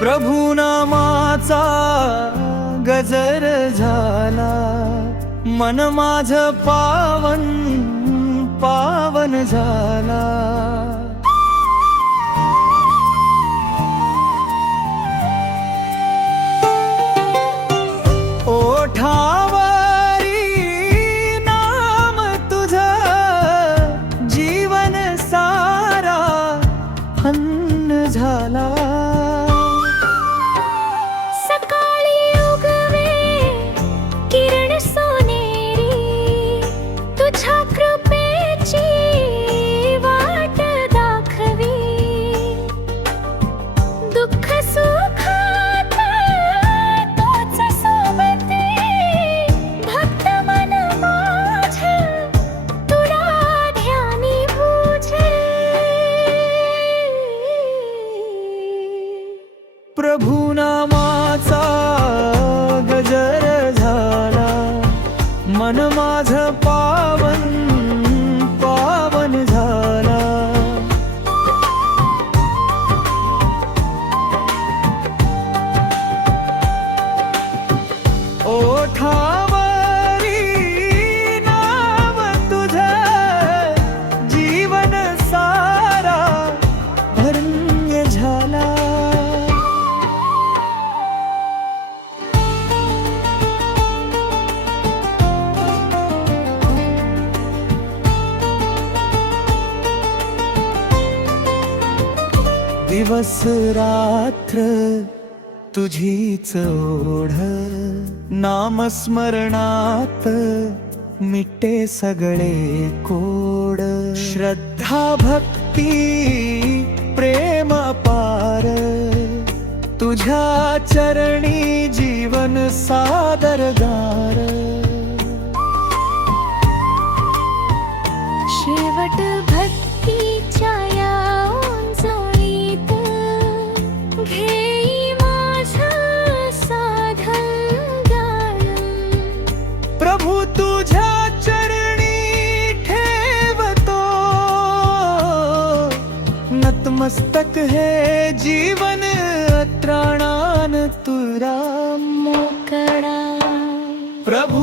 प्रभु नामाचा गजर झाला, मन माझ पावन पावन झाला। ओठावरी नाम तुझं जीवन सारा अन्न झाला। सकाळी उगवे किरण सोनेरी, तुझ्या कृपेची वाट दाखवी। दुःख सुखात तोच सोबती, भक्त मन माझे तुला ध्यानी बुझे। प्रभु नामाचा गजर झाला, मन माझ पावन पावन झाला। ओठावरी नाव तुझं जीवन सारा धन्य झाला। दिवस रात्र तुझीच ओढ, नामस्मरणात मिटे सगळे कोड। श्रद्धा भक्ती प्रेम अपार, तुझ्या चरणी जीवन सादरगार। शेवट भक्तीच्या या उंचवळीत, घेई माझं साधन गायन। प्रभु तुझ्या चरणी ठेवतो नतमस्तक, हे जीवन अत्राणान तुरा मोकळा। प्रभु